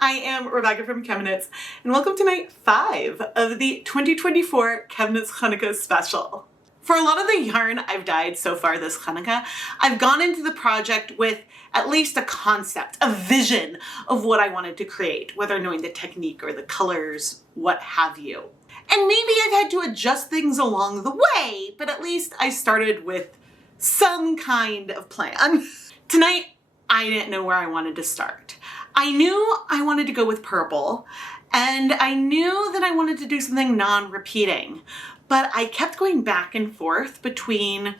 I am Rebecca from ChemKnits, and welcome to night 5 of the 2024 ChemKnits Chanukah special. For a lot of the yarn I've dyed so far this Chanukah, I've gone into the project with at least a concept, a vision of what I wanted to create, whether knowing the technique or the colors, what have you. And maybe I've had to adjust things along the way, but at least I started with some kind of plan. Tonight, I didn't know where I wanted to start. I knew I wanted to go with purple, and I knew that I wanted to do something non-repeating, but I kept going back and forth between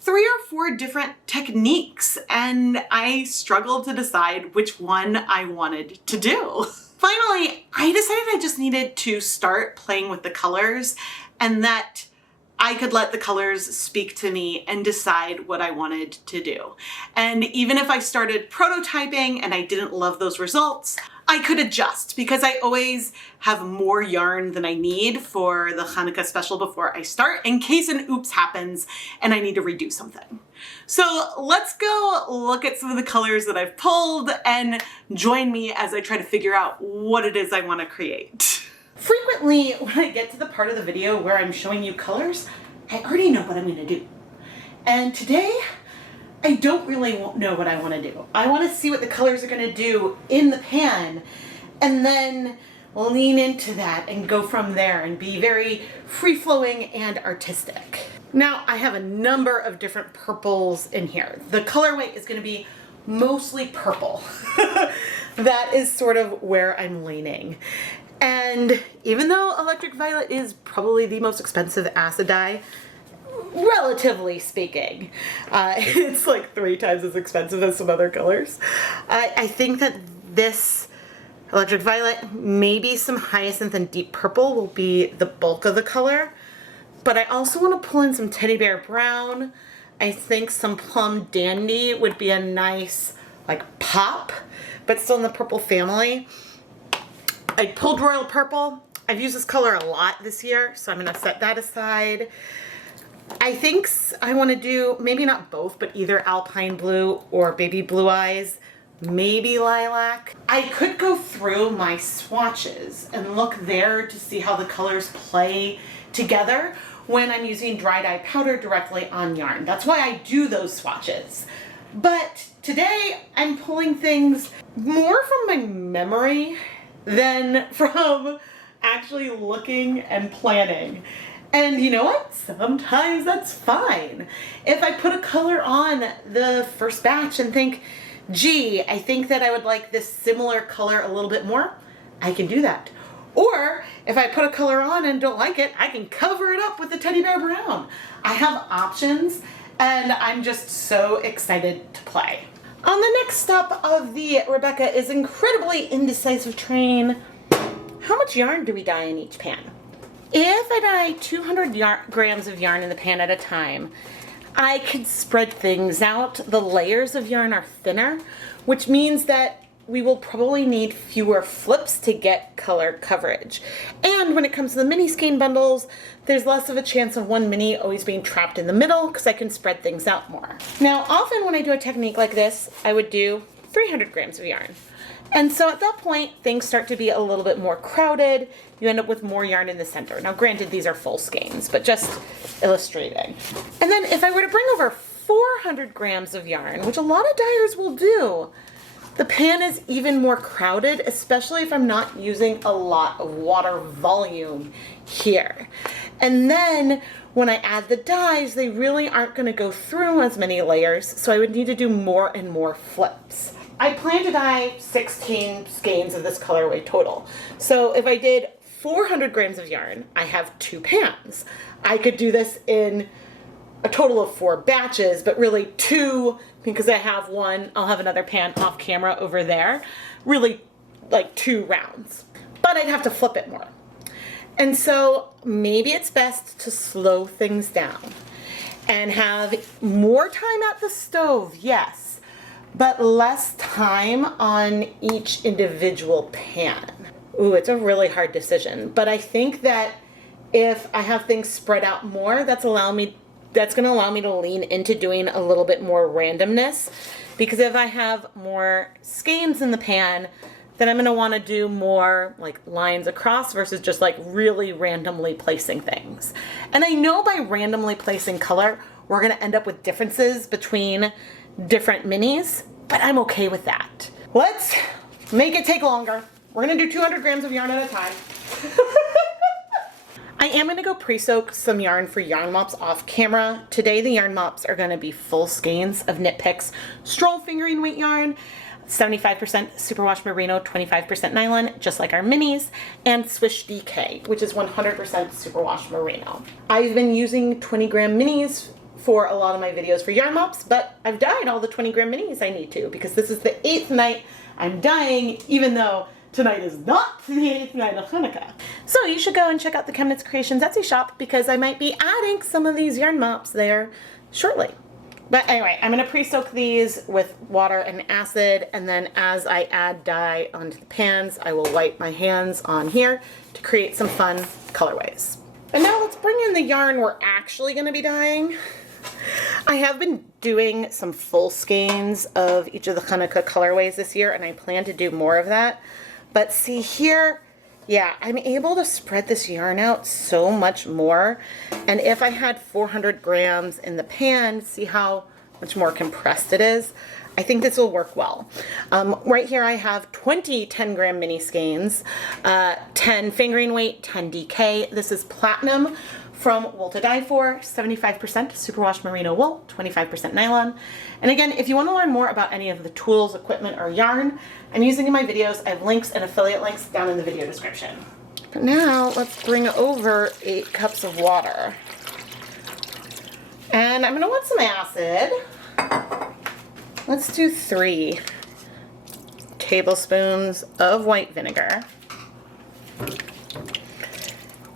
3 or 4 different techniques, and I struggled to decide which one I wanted to do. Finally, I decided I just needed to start playing with the colors and that I could let the colors speak to me and decide what I wanted to do. And even if I started prototyping and I didn't love those results, I could adjust because I always have more yarn than I need for the Chanukah special before I start in case an oops happens and I need to redo something. So let's go look at some of the colors that I've pulled and join me as I try to figure out what it is I want to create. Frequently, when I get to the part of the video where I'm showing you colors, I already know what I'm going to do. And today, I don't really know what I want to do. I want to see what the colors are going to do in the pan and then lean into that and go from there and be very free-flowing and artistic. Now, I have a number of different purples in here. The colorway is going to be mostly purple. That is sort of where I'm leaning. And even though electric violet is probably the most expensive acid dye, relatively speaking, it's like 3 times as expensive as some other colors. I think that this electric violet, maybe some hyacinth and deep purple will be the bulk of the color. But I also want to pull in some teddy bear brown. I think some plum dandy would be a nice like pop, but still in the purple family. I pulled royal purple. I've used this color a lot this year, so I'm going to set that aside. I think I want to do maybe not both, but either Alpine Blue or baby blue eyes, maybe lilac. I could go through my swatches and look there to see how the colors play together when I'm using dry dye powder directly on yarn. That's why I do those swatches. But today I'm pulling things more from my memory than from actually looking and planning. And you know what? Sometimes that's fine. If I put a color on the first batch and think, gee, I think that I would like this similar color a little bit more, I can do that. Or if I put a color on and don't like it, I can cover it up with the teddy bear brown. I have options and I'm just so excited to play. On the next stop of the Rebecca is incredibly indecisive train, how much yarn do we dye in each pan? If I dye 200 grams of yarn in the pan at a time, I could spread things out. The layers of yarn are thinner, which means that we will probably need fewer flips to get color coverage. And when it comes to the mini skein bundles, there's less of a chance of one mini always being trapped in the middle because I can spread things out more. Now, often when I do a technique like this, I would do 300 grams of yarn. And so at that point, things start to be a little bit more crowded. You end up with more yarn in the center. Now, granted, these are full skeins, but just illustrating. And then if I were to bring over 400 grams of yarn, which a lot of dyers will do, the pan is even more crowded, especially if I'm not using a lot of water volume here. And then when I add the dyes, they really aren't going to go through as many layers, so I would need to do more and more flips. I plan to dye 16 skeins of this colorway total. So if I did 400 grams of yarn, I have 2 pans. I could do this in a total of 4 batches, but really 2 because I have one, I'll have another pan off camera over there. Really like 2 rounds. But I'd have to flip it more. And so maybe it's best to slow things down and have more time at the stove, yes, but less time on each individual pan. Ooh, it's a really hard decision, but I think that if I have things spread out more, that's going to allow me to lean into doing a little bit more randomness, because if I have more skeins in the pan, then I'm gonna wanna do more like lines across versus just like really randomly placing things. And I know by randomly placing color, we're gonna end up with differences between different minis, but I'm okay with that. Let's make it take longer. We're gonna do 200 grams of yarn at a time. I am gonna go pre-soak some yarn for yarn mops off camera. Today the yarn mops are gonna be full skeins of Knit Picks Stroll fingering weight yarn, 75% superwash merino, 25% nylon, just like our minis, and Swish DK, which is 100% superwash merino. I've been using 20 gram minis for a lot of my videos for yarn mops, but I've dyed all the 20 gram minis I need to because this is the 8th night I'm dyeing, even though tonight is not the 8th night of Chanukah. So you should go and check out the ChemKnits Creations Etsy shop because I might be adding some of these yarn mops there shortly. But anyway, I'm gonna pre-soak these with water and acid, and then as I add dye onto the pans, I will wipe my hands on here to create some fun colorways. And now let's bring in the yarn we're actually gonna be dyeing. I have been doing some full skeins of each of the Chanukah colorways this year, and I plan to do more of that. But see here, yeah, I'm able to spread this yarn out so much more. And if I had 400 grams in the pan, see how much more compressed it is? I think this will work well. Right here I have 20 10 gram mini skeins, 10 fingering weight, 10 DK. This is platinum from Wool to Dye For, 75% superwash merino wool, 25% nylon. And again, if you want to learn more about any of the tools, equipment, or yarn I'm using in my videos, I have links and affiliate links down in the video description. But now let's bring over 8 cups of water. And I'm gonna want some acid. Let's do 3 tablespoons of white vinegar.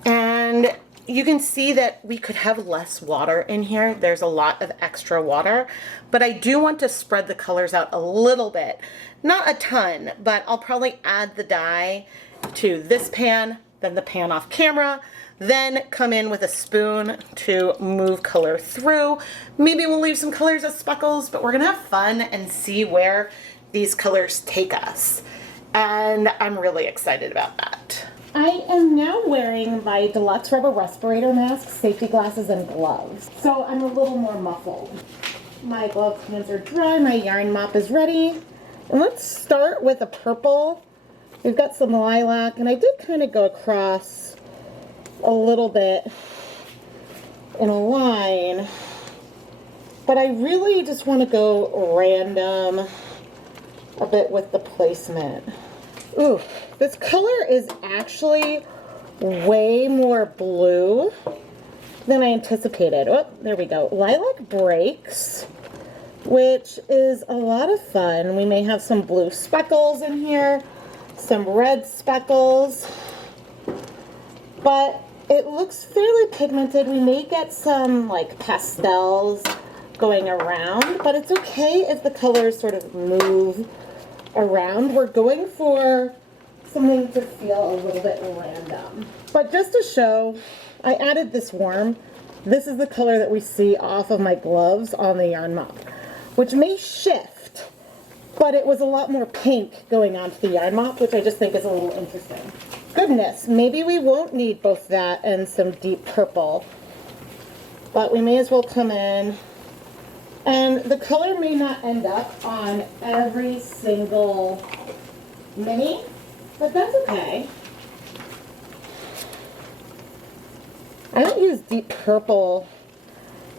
And you can see that we could have less water in here. There's a lot of extra water, but I do want to spread the colors out a little bit. Not a ton, but I'll probably add the dye to this pan, then the pan off camera, then come in with a spoon to move color through. Maybe we'll leave some colors as speckles, but we're gonna have fun and see where these colors take us. And I'm really excited about that. I am now wearing my deluxe rubber respirator mask, safety glasses, and gloves. So I'm a little more muffled. My glove hands are dry, my yarn mop is ready. And let's start with a purple. We've got some lilac, and I did kind of go across a little bit in a line. But I really just want to go random a bit with the placement. Ooh, this color is actually way more blue than I anticipated. Oh, there we go. Lilac Breaks, which is a lot of fun. We may have some blue speckles in here, some red speckles, but it looks fairly pigmented. We may get some like pastels going around, but it's okay if the colors sort of move around. We're going for something to feel a little bit random. But just to show, I added this worm. This is the color that we see off of my gloves on the yarn mop, which may shift, but it was a lot more pink going onto the yarn mop, which I just think is a little interesting. Goodness, maybe we won't need both that and some deep purple, but we may as well come in. And the color may not end up on every single mini, but that's okay. I haven't used deep purple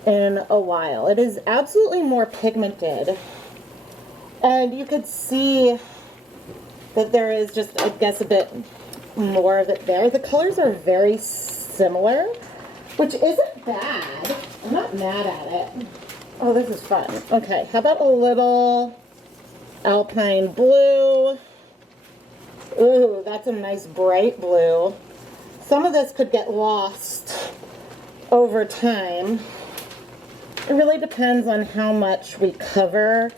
in a while. It is absolutely more pigmented. And you could see that there is just, I guess, a bit more of it there. The colors are very similar, which isn't bad. I'm not mad at it. Oh, this is fun. Okay, how about a little Alpine Blue? Ooh, that's a nice bright blue. Some of this could get lost over time. It really depends on how much we cover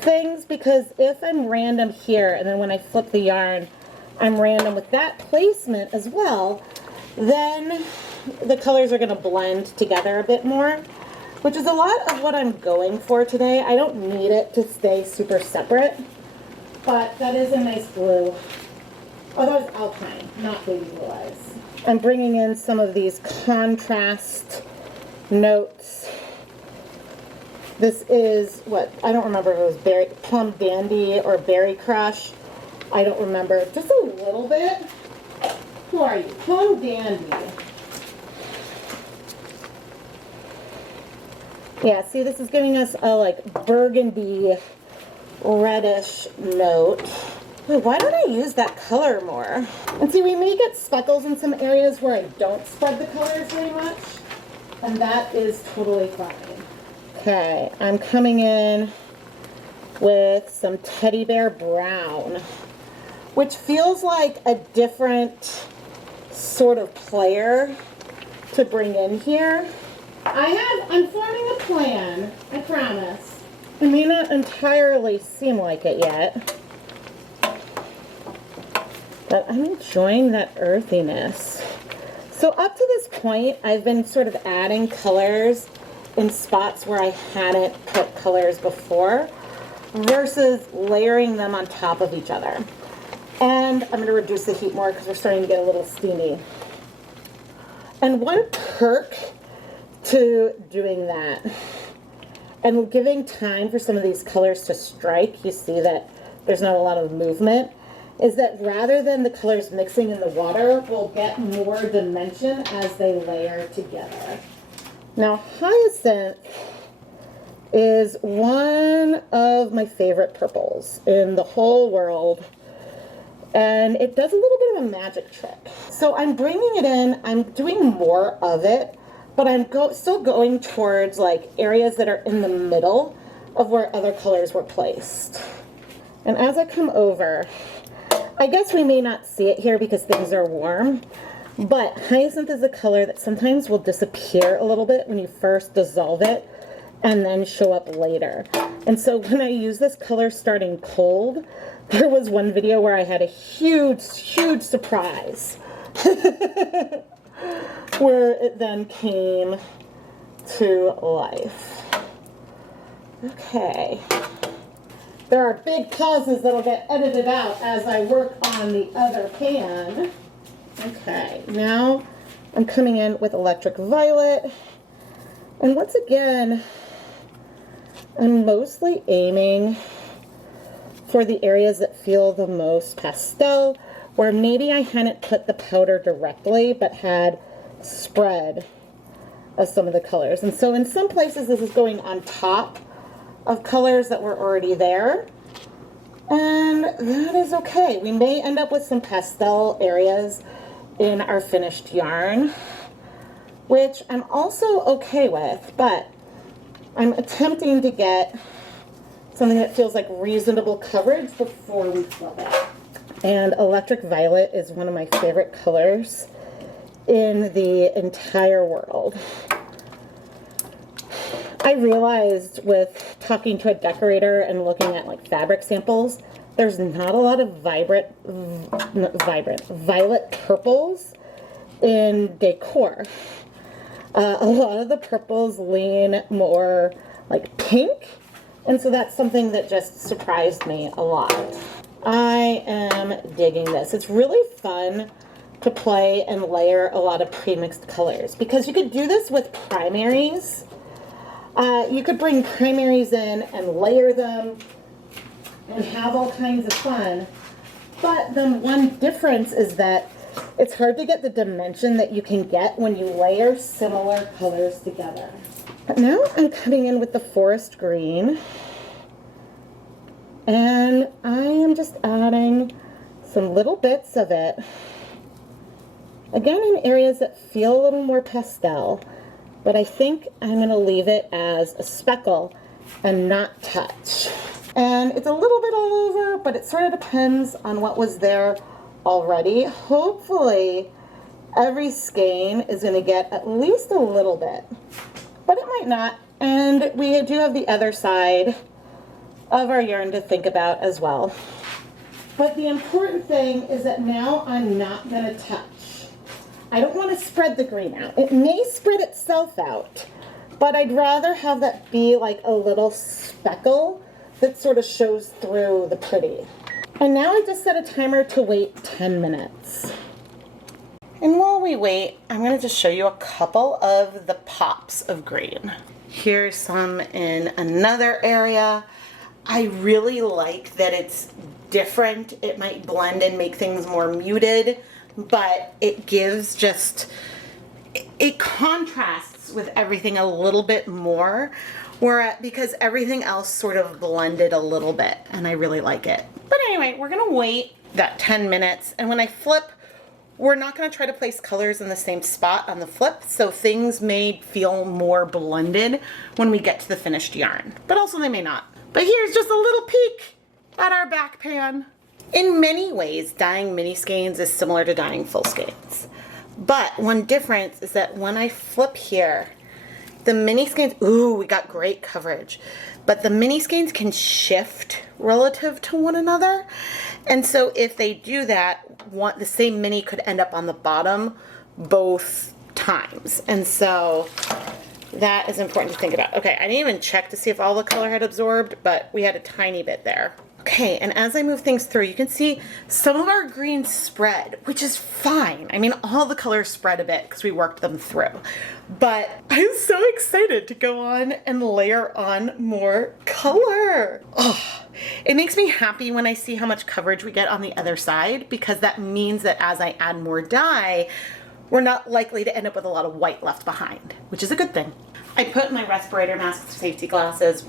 things, because if I'm random here and then when I flip the yarn, I'm random with that placement as well, then the colors are going to blend together a bit more, which is a lot of what I'm going for today. I don't need it to stay super separate. but that is a nice blue. Oh, that was Alpine, not baby blue eyes. I'm bringing in some of these contrast notes. This is what, I don't remember if it was Plum Dandy or Berry Crush. I don't remember. Just a little bit. Who are you? Plum Dandy. Yeah, see, this is giving us a like burgundy reddish note. Wait, why don't I use that color more? And see, we may get speckles in some areas where I don't spread the colors very much, and that is totally fine. Okay, I'm coming in with some Teddy Bear Brown, which feels like a different sort of player to bring in here. I'm forming a plan, I promise. It may not entirely seem like it yet, but I'm enjoying that earthiness. So up to this point, I've been sort of adding colors in spots where I hadn't put colors before versus layering them on top of each other. And I'm going to reduce the heat more because we're starting to get a little steamy. And one perk to doing that and giving time for some of these colors to strike, you see that there's not a lot of movement, is that rather than the colors mixing in the water, we'll get more dimension as they layer together. Now, Hyacinth is one of my favorite purples in the whole world, and it does a little bit of a magic trick. So I'm bringing it in, I'm doing more of it, but I'm still going towards like areas that are in the middle of where other colors were placed. And as I come over, I guess we may not see it here because things are warm, but Hyacinth is a color that sometimes will disappear a little bit when you first dissolve it and then show up later. And so when I use this color starting cold, there was one video where I had a huge surprise where it then came to life. Okay. There are big pauses that'll get edited out as I work on the other pan. Okay, now I'm coming in with Electric Violet. And once again, I'm mostly aiming for the areas that feel the most pastel, where maybe I hadn't put the powder directly, but had spread of some of the colors. And so in some places this is going on top of colors that were already there, and that is okay. We may end up with some pastel areas in our finished yarn, which I'm also okay with, but I'm attempting to get something that feels like reasonable coverage before we fill it. And Electric Violet is one of my favorite colors in the entire world. I realized with talking to a decorator and looking at like fabric samples, there's not a lot of violet purples in decor. A lot of the purples lean more like pink, and so that's something that just surprised me a lot. I am digging this. It's really fun to play and layer a lot of pre-mixed colors because you could do this with primaries. You could bring primaries in and layer them and have all kinds of fun, but the one difference is that it's hard to get the dimension that you can get when you layer similar colors together. But now I'm coming in with the Forest Green, and I am just adding some little bits of it, again in areas that feel a little more pastel, but I think I'm going to leave it as a speckle and not touch. And it's a little bit all over, but it sort of depends on what was there already. Hopefully every skein is going to get at least a little bit, but it might not. And we do have the other side of our yarn to think about as well. But the important thing is that now I'm not going to touch. I don't want to spread the green out. It may spread itself out, but I'd rather have that be like a little speckle that sort of shows through the pretty. And now I just set a timer to wait 10 minutes. And while we wait, I'm going to just show you a couple of the pops of green. Here's some in another area. I really like that it's different. It might blend and make things more muted, but it gives just, it contrasts with everything a little bit more, because everything else sort of blended a little bit, and I really like it. But anyway, we're gonna wait that 10 minutes, and when I flip, we're not gonna try to place colors in the same spot on the flip, so things may feel more blended when we get to the finished yarn, but also they may not. But here's just a little peek at our back pan. In many ways, dyeing mini skeins is similar to dyeing full skeins. But one difference is that when I flip here, the mini skeins, ooh, we got great coverage, but the mini skeins can shift relative to one another. And so if they do that, the same mini could end up on the bottom both times. And so that is important to think about. Okay, I didn't even check to see if all the color had absorbed, but we had a tiny bit there. Okay, and as I move things through, you can see some of our greens spread, which is fine. I mean, all the colors spread a bit because we worked them through. But I'm so excited to go on and layer on more color. Oh, it makes me happy when I see how much coverage we get on the other side, because that means that as I add more dye, we're not likely to end up with a lot of white left behind, which is a good thing. I put my respirator mask, safety glasses,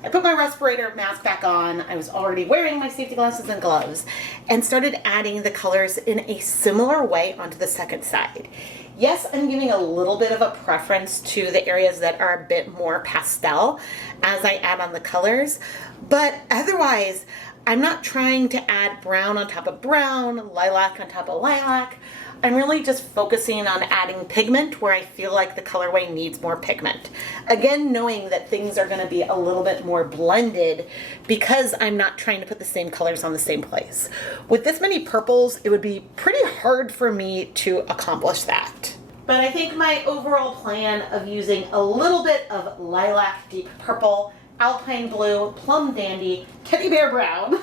I put my respirator mask back on. I was already wearing my safety glasses and gloves and started adding the colors in a similar way onto the second side. Yes, I'm giving a little bit of a preference to the areas that are a bit more pastel as I add on the colors, but otherwise I'm not trying to add brown on top of brown, lilac on top of lilac. I'm really just focusing on adding pigment where I feel like the colorway needs more pigment. Again, knowing that things are going to be a little bit more blended because I'm not trying to put the same colors on the same place. With this many purples, it would be pretty hard for me to accomplish that. But I think my overall plan of using a little bit of lilac deep purple, Alpine Blue, Plum Dandy, Teddy Bear Brown,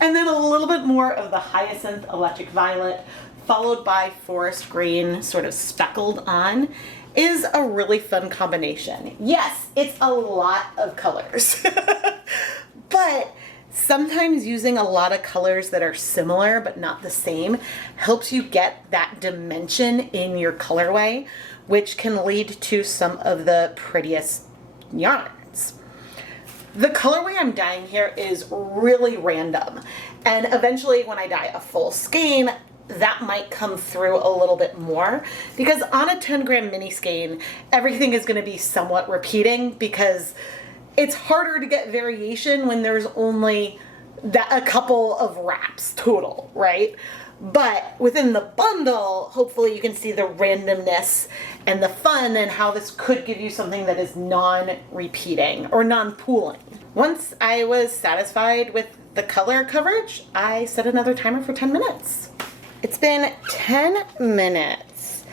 and then a little bit more of the Hyacinth Electric Violet, followed by Forest Green, sort of speckled on, is a really fun combination. Yes, it's a lot of colors, but sometimes using a lot of colors that are similar but not the same helps you get that dimension in your colorway, which can lead to some of the prettiest yarns. The colorway I'm dyeing here is really random, and eventually when I dye a full skein, that might come through a little bit more, because on a 10-gram mini skein, everything is going to be somewhat repeating because it's harder to get variation when there's only a couple of wraps total, right? But within the bundle, hopefully you can see the randomness and the fun and how this could give you something that is non-repeating or non-pooling. Once I was satisfied with the color coverage, I set another timer for 10 minutes. It's been 10 minutes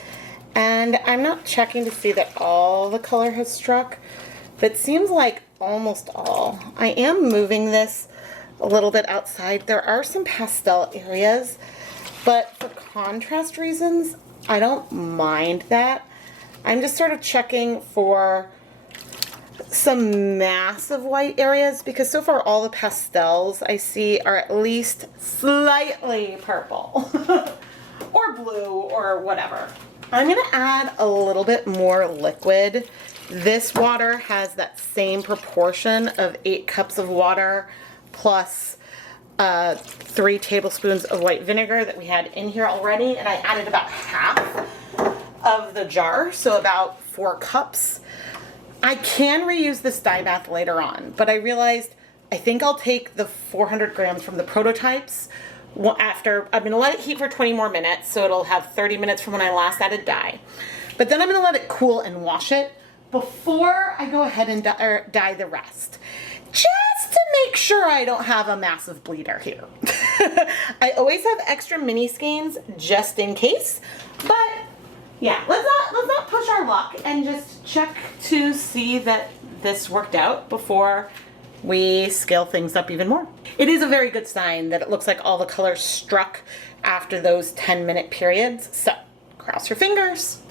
and I'm not checking to see that all the color has struck, but it seems like almost all. I am moving this a little bit outside. There are some pastel areas, but for contrast reasons, I don't mind that. I'm just sort of checking for some massive white areas, because so far all the pastels I see are at least slightly purple or blue or whatever. I'm gonna add a little bit more liquid. This water has that same proportion of 8 cups of water plus 3 tablespoons of white vinegar that we had in here already, and I added about half of the jar, so about 4 cups. I can reuse this dye bath later on, but I realized I think I'll take the 400 grams from the prototypes after. I'm going to let it heat for 20 more minutes, so it'll have 30 minutes from when I last added dye. But then I'm going to let it cool and wash it before I go ahead and dye the rest, just to make sure I don't have a massive bleeder here. I always have extra mini skeins just in case, but yeah, let's not push our luck and just check to see that this worked out before we scale things up even more. It is a very good sign that it looks like all the colors struck after those 10-minute periods. So cross your fingers.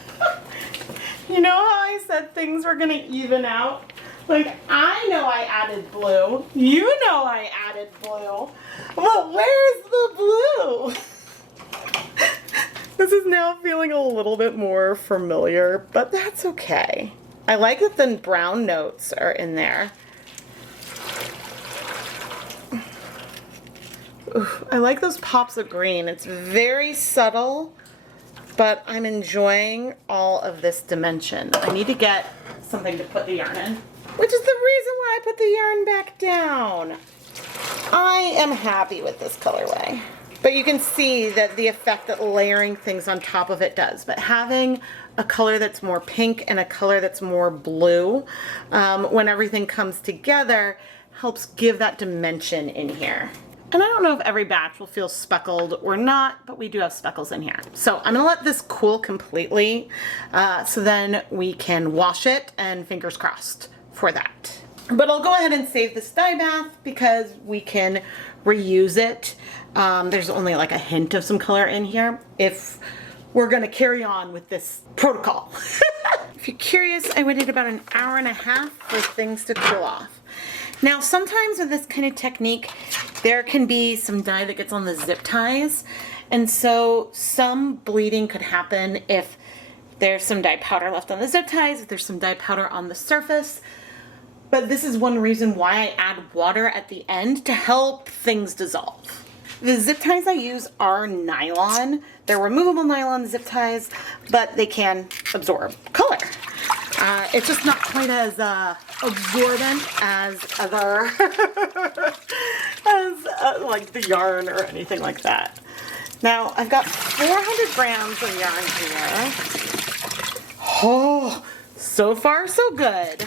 You know how I said things were gonna even out? Like, I know I added blue. You know I added blue. But where's the blue? This is now feeling a little bit more familiar, but that's okay. I like that the brown notes are in there. Ooh, I like those pops of green. It's very subtle, but I'm enjoying all of this dimension. I need to get something to put the yarn in, which is the reason why I put the yarn back down. I am happy with this colorway. But you can see that the effect that layering things on top of it does. But having a color that's more pink and a color that's more blue, when everything comes together, helps give that dimension in here. And I don't know if every batch will feel speckled or not, but we do have speckles in here. So I'm gonna let this cool completely, so then we can wash it, and fingers crossed for that. But I'll go ahead and save this dye bath because we can reuse it. There's only like a hint of some color in here if we're gonna carry on with this protocol. If you're curious, I waited about an hour and a half for things to cool off. Now, sometimes with this kind of technique, there can be some dye that gets on the zip ties, and so some bleeding could happen if there's some dye powder left on the zip ties, if there's some dye powder on the surface. But this is one reason why I add water at the end to help things dissolve. The zip ties I use are nylon. They're removable nylon zip ties, but they can absorb color. It's just not quite as absorbent as other, like the yarn or anything like that. Now, I've got 400 grams of yarn here. Oh, so far so good.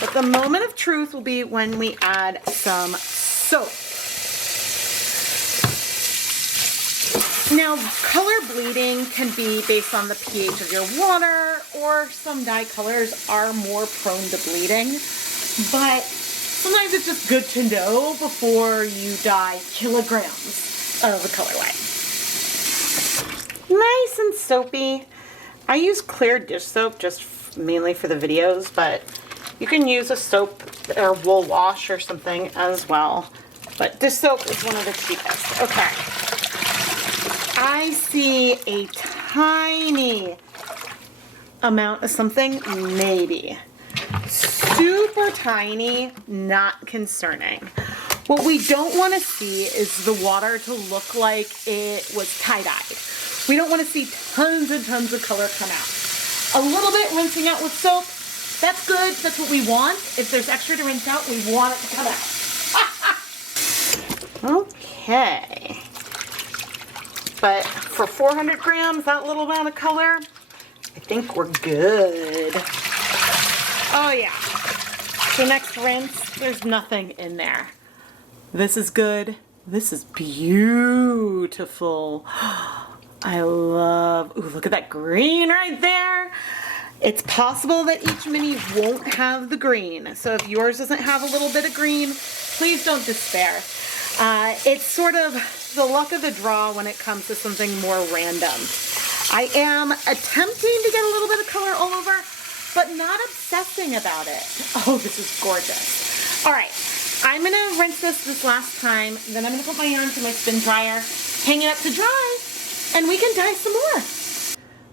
But the moment of truth will be when we add some soap. Now, color bleeding can be based on the pH of your water, or some dye colors are more prone to bleeding, but sometimes it's just good to know before you dye kilograms of a colorway. Nice and soapy. I use clear dish soap just mainly for the videos, but you can use a soap or wool wash or something as well. But dish soap is one of the cheapest. Okay. I see a tiny amount of something, maybe. Super tiny, not concerning. What we don't want to see is the water to look like it was tie-dyed. We don't want to see tons and tons of color come out. A little bit rinsing out with soap, that's good, that's what we want. If there's extra to rinse out, we want it to come out. Okay. But for 400 grams, that little amount of color, I think we're good. Oh yeah. So next rinse, there's nothing in there. This is good. This is beautiful. I love, ooh, look at that green right there. It's possible that each mini won't have the green. So if yours doesn't have a little bit of green, please don't despair. It's sort of the luck of the draw when it comes to something more random. I am attempting to get a little bit of color all over, but not obsessing about it. Oh, this is gorgeous. All right, I'm gonna rinse this last time, then I'm gonna put my yarn to my spin dryer, hang it up to dry, and we can dye some more.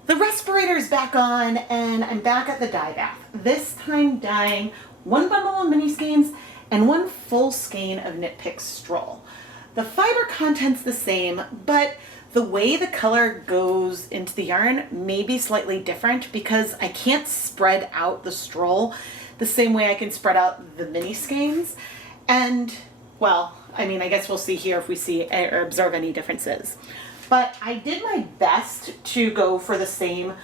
The respirator's back on, and I'm back at the dye bath. This time dyeing one bundle of mini skeins and one full skein of Knit Picks Stroll. The fiber content's the same, but the way the color goes into the yarn may be slightly different because I can't spread out the stroll the same way I can spread out the mini skeins. And, well, I mean, I guess we'll see here if we see or observe any differences. But I did my best to go for the same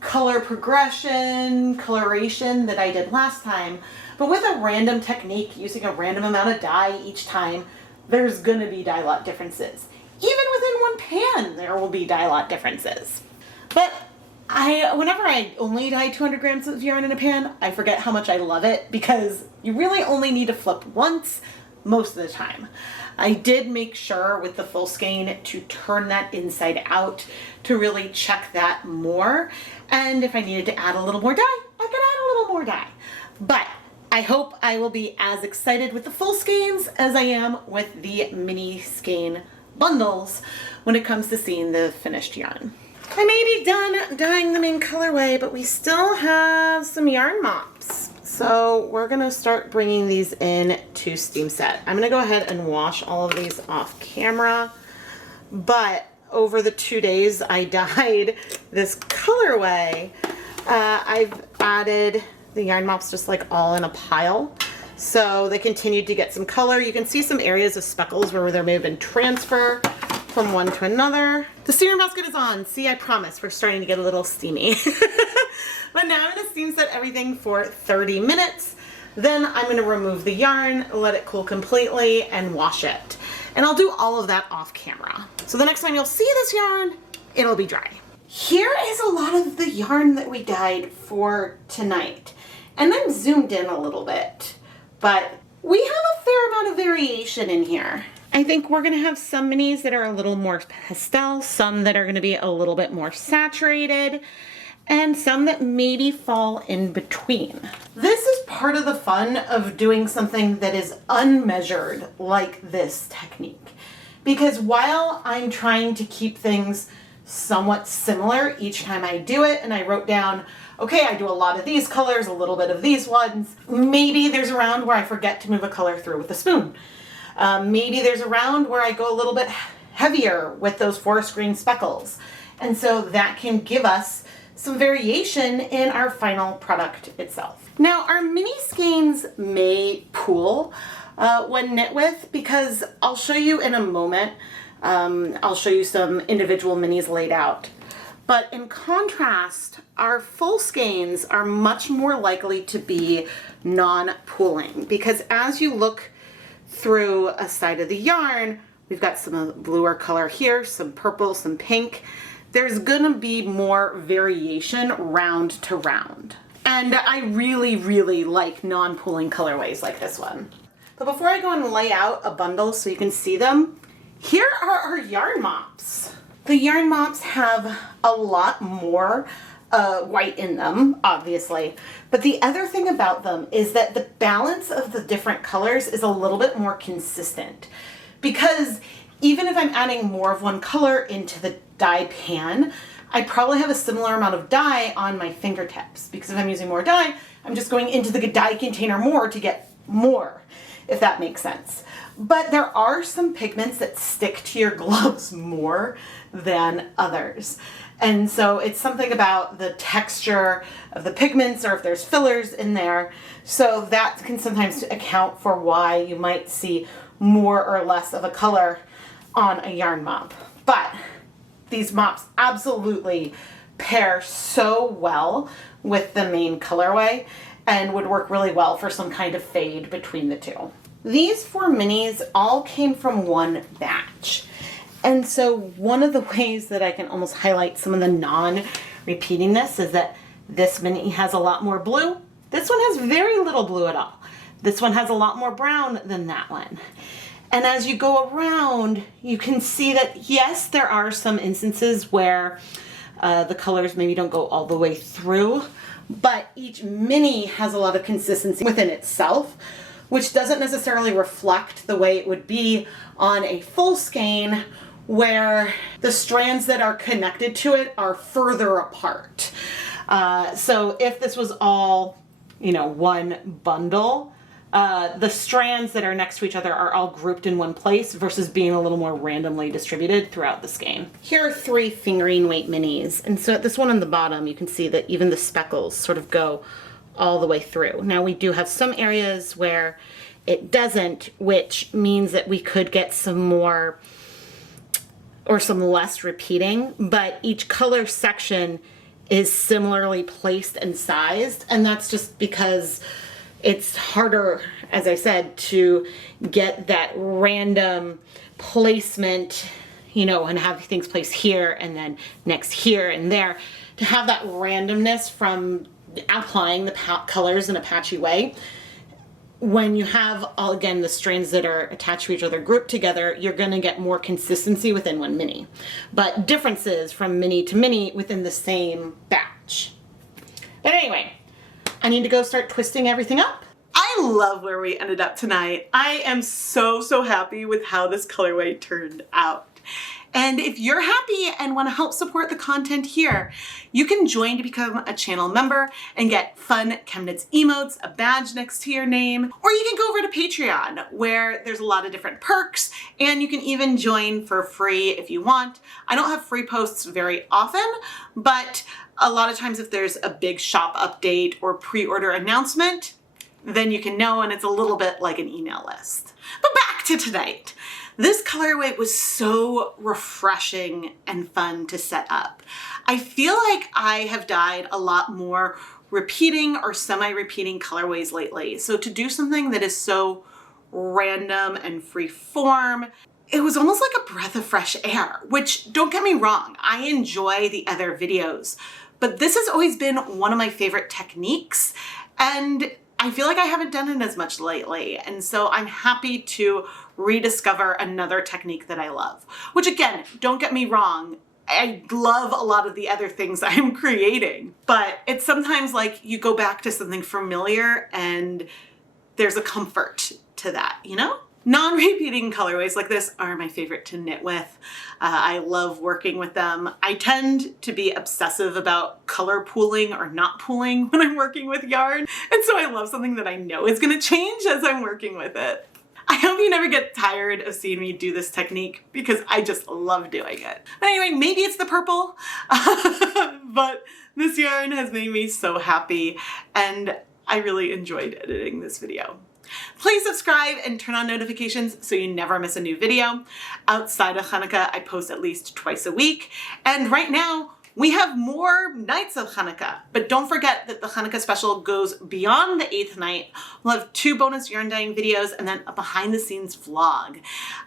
color progression, coloration that I did last time, but with a random technique using a random amount of dye each time, there's gonna be dye lot differences. Even within one pan, there will be dye lot differences. But whenever I only dye 200 grams of yarn in a pan, I forget how much I love it because you really only need to flip once most of the time. I did make sure with the full skein to turn that inside out to really check that more. And if I needed to add a little more dye, I could add a little more dye. But I hope I will be as excited with the full skeins as I am with the mini skein bundles when it comes to seeing the finished yarn. I may be done dyeing the main colorway, but we still have some yarn mops. So we're gonna start bringing these in to steam set. I'm gonna go ahead and wash all of these off camera, but over the 2 days I dyed this colorway, I've added the yarn mops just like all in a pile. So they continued to get some color. You can see some areas of speckles where there may have been transfer from one to another. The steaming basket is on. See, I promise we're starting to get a little steamy. But now I'm gonna steam set everything for 30 minutes. Then I'm gonna remove the yarn, let it cool completely, and wash it. And I'll do all of that off camera. So the next time you'll see this yarn, it'll be dry. Here is a lot of the yarn that we dyed for tonight. And I'm zoomed in a little bit, but we have a fair amount of variation in here. I think we're gonna have some minis that are a little more pastel, some that are gonna be a little bit more saturated, and some that maybe fall in between. This is part of the fun of doing something that is unmeasured like this technique. Because while I'm trying to keep things somewhat similar each time I do it, and I wrote down, okay, I do a lot of these colors, a little bit of these ones, maybe there's a round where I forget to move a color through with a spoon. Maybe there's a round where I go a little bit heavier with those forest green speckles. And so that can give us some variation in our final product itself. Now our mini skeins may pool when knit with, because I'll show you in a moment, I'll show you some individual minis laid out. But in contrast, our full skeins are much more likely to be non-pooling, because as you look through a side of the yarn, we've got some bluer color here, some purple, some pink. There's gonna be more variation round to round. And I really, really like non-pooling colorways like this one. But before I go and lay out a bundle so you can see them, here are our yarn mops. The yarn mops have a lot more white in them, obviously. But the other thing about them is that the balance of the different colors is a little bit more consistent. Because even if I'm adding more of one color into the dye pan, I probably have a similar amount of dye on my fingertips. Because if I'm using more dye, I'm just going into the dye container more to get more, if that makes sense. But there are some pigments that stick to your gloves more than others. And so it's something about the texture of the pigments, or if there's fillers in there. So that can sometimes account for why you might see more or less of a color on a yarn mop. But these mops absolutely pair so well with the main colorway and would work really well for some kind of fade between the two. These 4 minis all came from one batch. And so one of the ways that I can almost highlight some of the non-repeatingness is that this mini has a lot more blue. This one has very little blue at all. This one has a lot more brown than that one. And as you go around, you can see that, yes, there are some instances where the colors maybe don't go all the way through, but each mini has a lot of consistency within itself, which doesn't necessarily reflect the way it would be on a full skein, where the strands that are connected to it are further apart. So if this was all, one bundle, the strands that are next to each other are all grouped in one place versus being a little more randomly distributed throughout the skein. Here are 3 fingering weight minis. And so this one on the bottom, you can see that even the speckles sort of go all the way through. Now we do have some areas where it doesn't, which means that we could get some more or some less repeating, but each color section is similarly placed and sized, and that's just because it's harder, as I said, to get that random placement, and have things placed here and then next here and there. To have that randomness from applying the colors in a patchy way when you have all, again, the strands that are attached to each other grouped together, you're going to get more consistency within one mini, but differences from mini to mini within the same batch. But anyway, I need to go start twisting everything up. I love where we ended up tonight. I am so happy with how this colorway turned out. And if you're happy and want to help support the content here, you can join to become a channel member and get fun ChemKnits emotes, a badge next to your name, or you can go over to Patreon where there's a lot of different perks and you can even join for free if you want. I don't have free posts very often, but a lot of times if there's a big shop update or pre-order announcement, then you can know, and it's a little bit like an email list. But back to tonight. This colorway was so refreshing and fun to set up. I feel like I have dyed a lot more repeating or semi-repeating colorways lately. So to do something that is so random and free form, it was almost like a breath of fresh air, which, don't get me wrong, I enjoy the other videos, but this has always been one of my favorite techniques, and I feel like I haven't done it as much lately, and so I'm happy to rediscover another technique that I love. Which again, don't get me wrong, I love a lot of the other things I'm creating, but it's sometimes like you go back to something familiar and there's a comfort to that, you know? Non-repeating colorways like this are my favorite to knit with. I love working with them. I tend to be obsessive about color pooling or not pooling when I'm working with yarn, and so I love something that I know is going to change as I'm working with it. I hope you never get tired of seeing me do this technique because I just love doing it. But anyway, maybe it's the purple, but this yarn has made me so happy and I really enjoyed editing this video. Please subscribe and turn on notifications so you never miss a new video. Outside of Chanukah, I post at least twice a week. And right now, we have more nights of Chanukah. But don't forget that the Chanukah special goes beyond the 8th night. We'll have 2 bonus yarn dyeing videos and then a behind the scenes vlog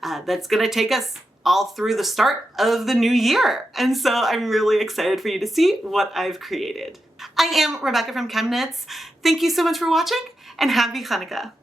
that's gonna take us all through the start of the new year. And so I'm really excited for you to see what I've created. I am Rebecca from ChemKnits. Thank you so much for watching and happy Chanukah.